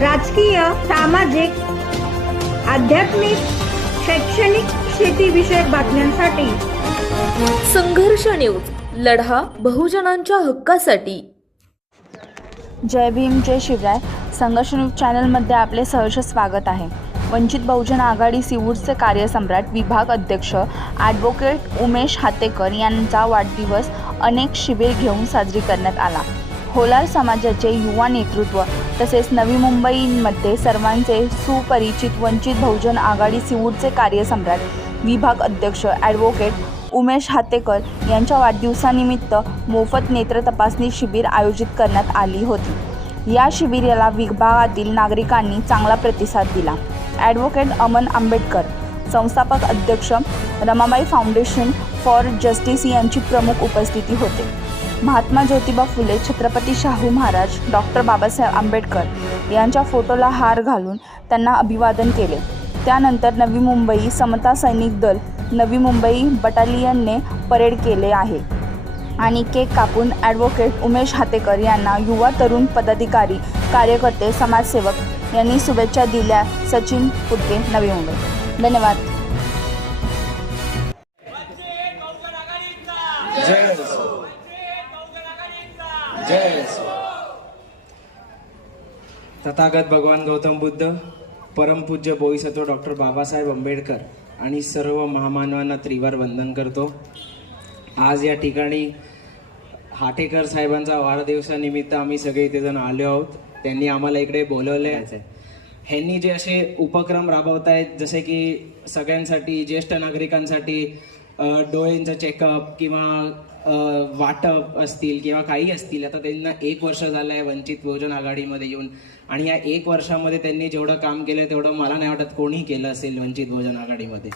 राजकीय सामाजिक आध्यात्मिक शैक्षणिक शेतीविषयक बातम्यांसाठी. संघर्ष न्यूज लढा बहुजनांच्या हक्कासाठी. जय भीम जय शिवराय. संघर्ष न्यूज चॅनलमध्ये आपले सहर्ष स्वागत आहे. वंचित बहुजन आघाडी सिवूरचे कार्यसम्राट विभाग अध्यक्ष ॲडव्होकेट उमेश हातेकर यांचा वाढदिवस अनेक शिबिर घेऊन साजरी करण्यात आला. होलार समाजाचे युवा नेतृत्व तसेच नवी मुंबईमध्ये सर्वांचे सुपरिचित वंचित बहुजन आघाडी सिवूरचे कार्यसम्राट विभाग अध्यक्ष ॲडव्होकेट उमेश हातेकर यांच्या वाढदिवसानिमित्त मोफत नेत्र तपासणी शिबिर आयोजित करण्यात आली होती. या शिबिराला विभागातील नागरिकांनी चांगला प्रतिसाद दिला. ॲडव्होकेट अमन आंबेडकर संस्थापक अध्यक्ष रमाबाई फाउंडेशन फॉर जस्टिस यांची प्रमुख उपस्थिती होते. महात्मा ज्योतिबा फुले छत्रपती शाहू महाराज डॉक्टर बाबासाहेब आंबेडकर यांच्या फोटोला हार घालून त्यांना अभिवादन केले. त्यानंतर नवी मुंबई समता सैनिक दल नवी मुंबई बटालियनने परेड केले आहे. आणि केक कापून ॲडव्होकेट उमेश हातेकर यांना युवा तरुण पदाधिकारी कार्यकर्ते समाजसेवक यांनी शुभेच्छा दिल्या. सचिन पुटके नवी मुंबई. धन्यवाद जय असो जय असो तथागत भगवान गौतम बुद्ध परमपूज्य बोईसत्व डॉक्टर बाबासाहेब आंबेडकर आणि सर्व महामानवांना त्रिवार वंदन करतो. आज या ठिकाणी हाटेकर साहेबांचा वाढदिवसानिमित्त आम्ही सगळे इथे जण आलो आहोत. त्यांनी आम्हाला इकडे बोलवले आहे ह्यांनी जे असे उपक्रम राबवत आहेत जसे की सगळ्यांसाठी ज्येष्ठ नागरिकांसाठी डोळ्यांचा चेकअप किंवा वाटप असतील किंवा काही असतील आता त्यांना एक वर्ष झालं आहे वंचित बहुजन आघाडीमध्ये येऊन. आणि या एक वर्षामध्ये त्यांनी जेवढं काम केलं तेवढं मला नाही वाटत कोणी केलं असेल वंचित बहुजन आघाडीमध्ये.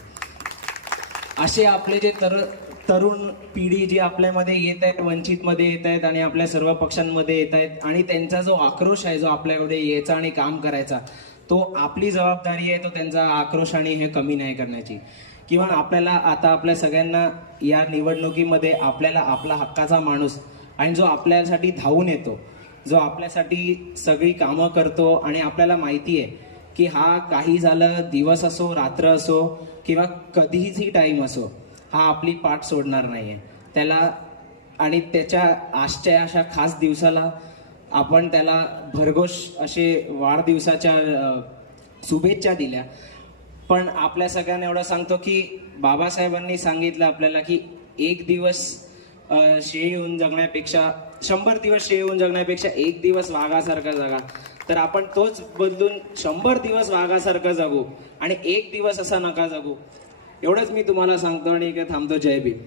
असे आपले जे तर तरुण पिढी जी आपल्यामध्ये येत आहेत वंचितमध्ये येत आहेत आणि आपल्या सर्व पक्षांमध्ये येत आहेत आणि त्यांचा जो आक्रोश आहे जो आपल्याकडे यायचा आणि काम करायचा तो आपली जबाबदारी आहे तो त्यांचा आक्रोश आणि हे कमी नाही करण्याची. किंवा आपल्याला आता आपल्या सगळ्यांना या निवडणुकीमध्ये आपल्याला आपला हक्काचा माणूस आणि जो आपल्यासाठी धावून येतो जो आपल्यासाठी सगळी कामं करतो आणि आपल्याला माहिती आहे की हा काही झालं दिवस असो रात्र असो किंवा कधीही टाईम असो हा आपली पाठ सोडणार नाही आहे त्याला आणि त्याच्या आजच्या अशा खास दिवसाला आपण त्याला भरघोष असे वाढदिवसाच्या शुभेच्छा दिल्या. पण आपल्या सगळ्यांना एवढं सांगतो की बाबासाहेबांनी सांगितलं आपल्याला की एक दिवस शे येऊन होऊन जगण्यापेक्षा शंभर दिवस शेळी होऊन जगण्यापेक्षा एक दिवस वाघासारखा जगा. तर आपण तोच बदलून शंभर दिवस वाघासारखं जगू आणि एक दिवस असा नका जगू. एवढंच मी तुम्हाला सांगतो आणि इकडे थांबतो. जय भीम.